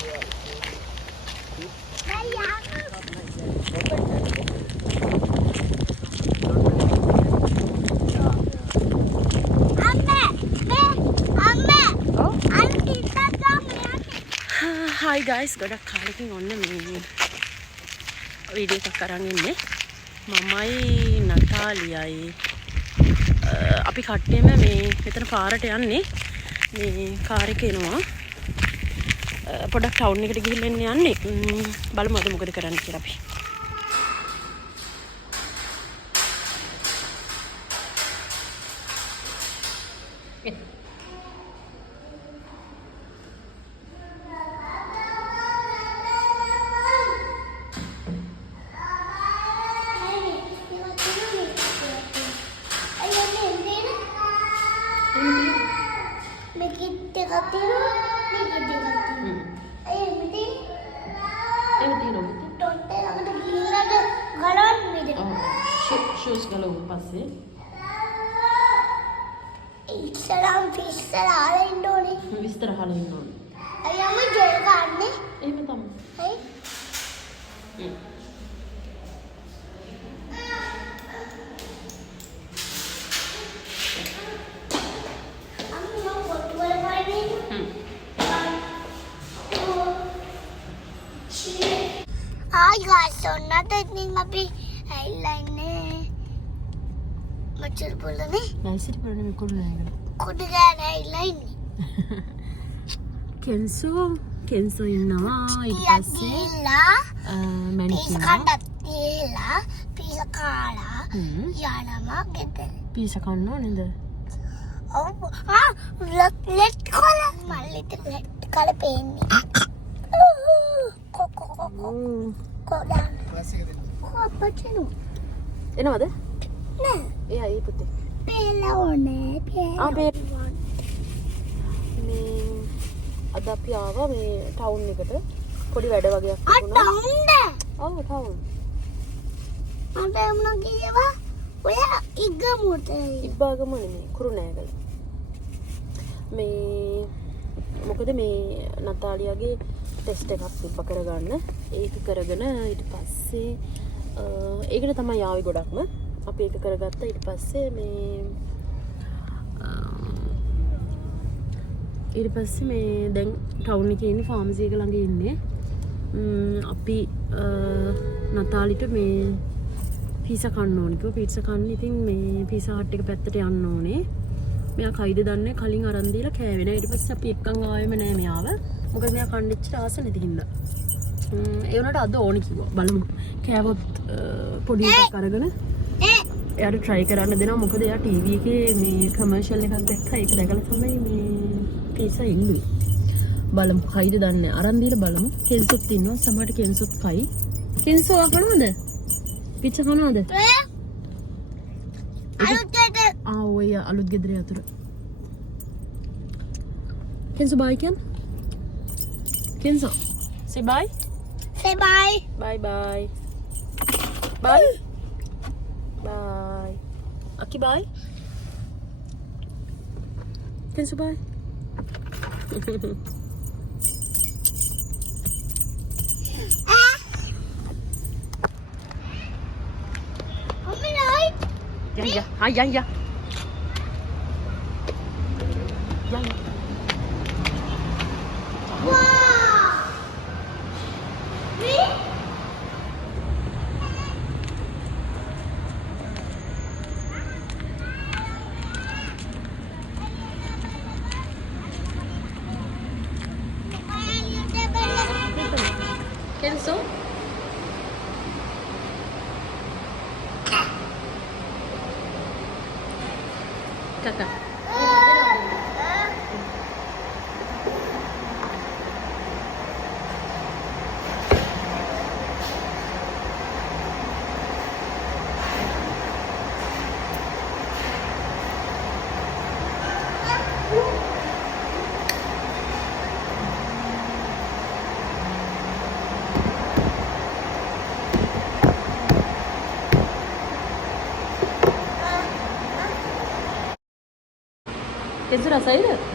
Hi guys, ගොඩක් කාලෙකින් ඔන්න මේ වීඩියෝ එකක් අරන් ඉන්නේ. මමයි නතාලියයි අපි කට්ටියම මේ මෙතන පාරට යන්නේ. මේ කාර් එකේ එනවා. පොඩක් ටවුන් එකට ගිහින් එන්න යන්නේ. බලමු අද මොකද කරන්න කියලා අපි. shoes ගලවමු පස්සේ ඉස්සරහම විස්තර අහලා ඉන්න ඕනේ. විස්තර අහලා ඉන්න ඕනේ. අයියා මම ජොල් ගන්නෙ. එහෙම තමයි. හයි. අපි ඇයිලා ඉන්නේ මචර් පොළනේ නැසිරි පොළනේ මේ කුඩු ගෑන ඇයිලා ඉන්නේ කෙන්සෝ ඉන්නවා ඊට පස්සේ මැනිකා ගිහලා පීසා කාලා යනවා ගෙදර පීසා කන්න ඕනේද ඔව් ලෙට් කොල මල්ලිට ලෙට් කල පේන්නේ කොඩා අපච්චිනු එනවද නෑ එයා ඒ පුතේ පෙළෝනේ අපේ මේ අද අපි ආවා මේ ටවුන් එකට පොඩි වැඩ වගේක් තිබුණා ටවුන්ද ඔව් ටවුන් මට එමුණා කියවා ඔය ඉබ්බාගම නෙමෙයි කුරුණෑගල මේ මොකද මේ නතාලියාගේ ටෙස්ට් එකක් තිබ්බ කරගන්න ඒක කරගෙන ඊට පස්සේ ඒකට තමයි ආවේ ගොඩක්ම අපි ඒක කරගත්තා ඊට පස්සේ මේ දැන් ටවුන් එකේ ඉන්නේ ෆාමසි එක ළඟ ඉන්නේ අපි නතාලිට මේ පීසා කන්න ඕනේ කිව්වා පීසා කන්න ඉතින් මේ පීසා හට් එක පැත්තට යන්න ඕනේ මෙයා කයිද දන්නේ කලින් අරන් දීලා කෑවේ නෑ ඊට පස්සේ අපි එක්කන් ආවෙම නෑ මෙයාව මොකද මෙයා කණ්ඩිච්චට ආස නැති හින්දා ඒ උනට අද ඕනි කිව්වා බලමු කෑවොත් පොඩි එකක් අරගෙන එයාට try කරන්න දෙනවා මොකද එයා ටීවී එකේ මේ කමර්ෂල් එකක් දැක්කා ඒක දැකලා තමයි මේ පීසා ඉන්නේ බලමු කයිද දන්නේ අරන් දීලා බලමු කෙන්සොත් ඉන්නවා සමහරට කෙන්සොත් කයි කෙන්සෝ කනවද පීසා කනවද ඔය අලුත් ගෙදර යතුර කෙන්සෝ බයි කෙන්සෝ say bye say bye bye bye bye bye aki bye Kenzo bye ya Kenzo kakak Kenzo rasainya?